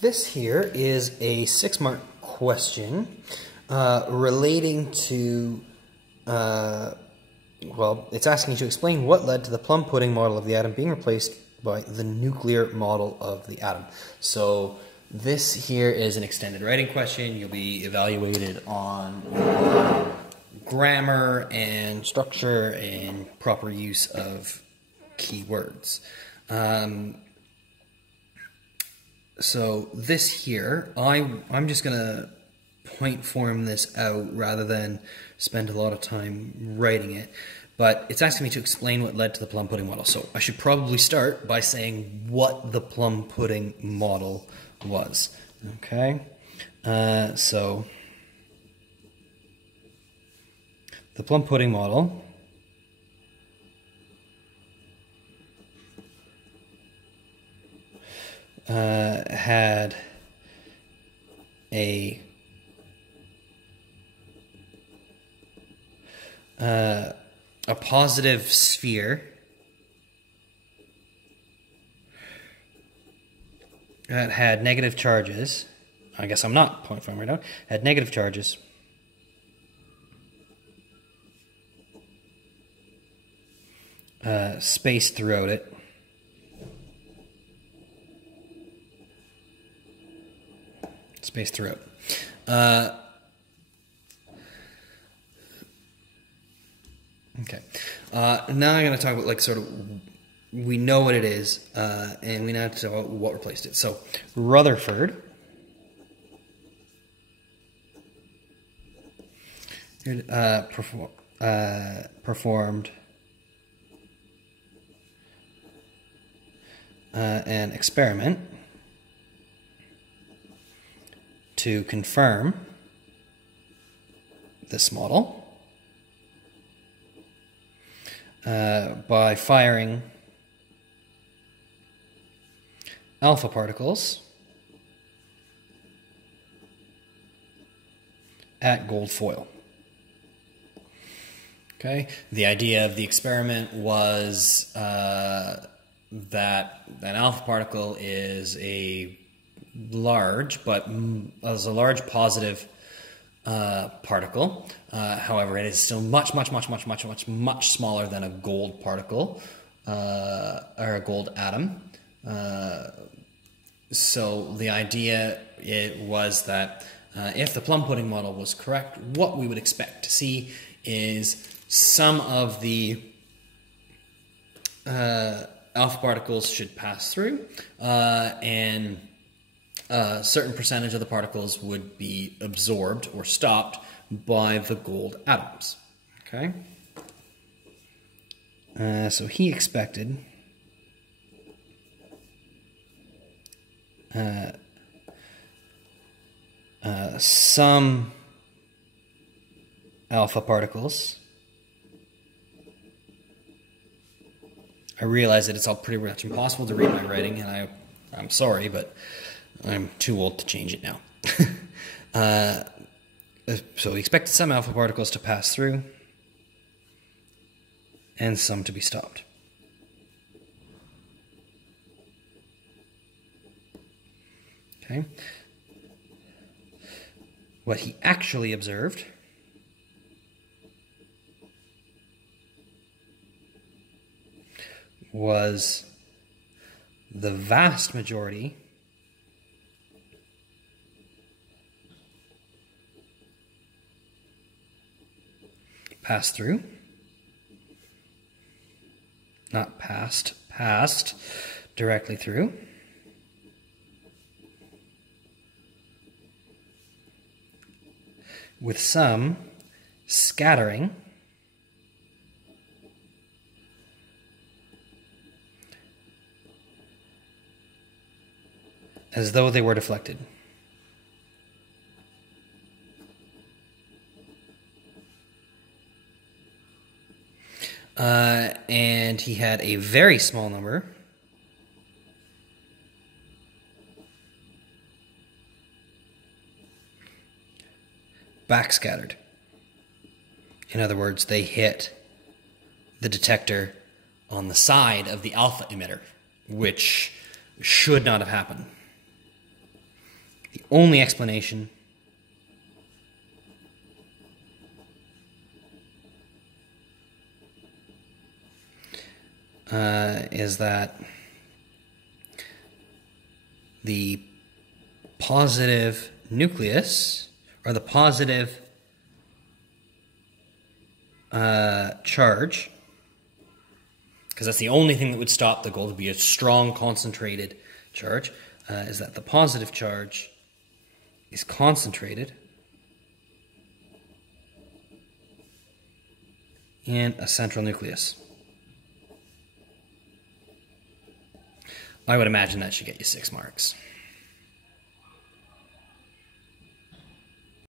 This here is a 6-mark question relating to, well, it's asking you to explain what led to the plum pudding model of the atom being replaced by the nuclear model of the atom. So this here is an extended writing question. You'll be evaluated on grammar and structure and proper use of keywords. So this here, I'm just going to point form this out rather than spend a lot of time writing it. But it's asking me to explain what led to the plum pudding model. So I should probably start by saying what the plum pudding model was. Okay? So the plum pudding model had a positive sphere that had negative charges. I guess I'm not point form right now. Had negative charges. Spaced throughout it. Spaced throughout. Okay. Now I'm going to talk about, like, sort of, we know what it is, and we now have to talk about what replaced it. So, Rutherford performed an experiment to confirm this model by firing alpha particles at gold foil. Okay, the idea of the experiment was that an alpha particle is a large, but as a large positive particle. However, it is still much smaller than a gold particle or a gold atom. So the idea was that if the plum pudding model was correct, what we would expect to see is some of the alpha particles should pass through, and a certain percentage of the particles would be absorbed or stopped by the gold atoms. Okay? So he expected some alpha particles. I realize that it's all pretty much impossible to read my writing, and I'm sorry, but I'm too old to change it now. So we expected some alpha particles to pass through and some to be stopped. Okay. What he actually observed was the vast majority pass through, not passed, passed directly through, with some scattering as though they were deflected. And he had a very small number backscattered. In other words, they hit the detector on the side of the alpha emitter, which should not have happened. only explanation is that the positive nucleus, or the positive charge, because that's the only thing that would stop the gold, to be a strong concentrated charge, is that the positive charge is concentrated in a central nucleus. I would imagine that should get you 6 marks.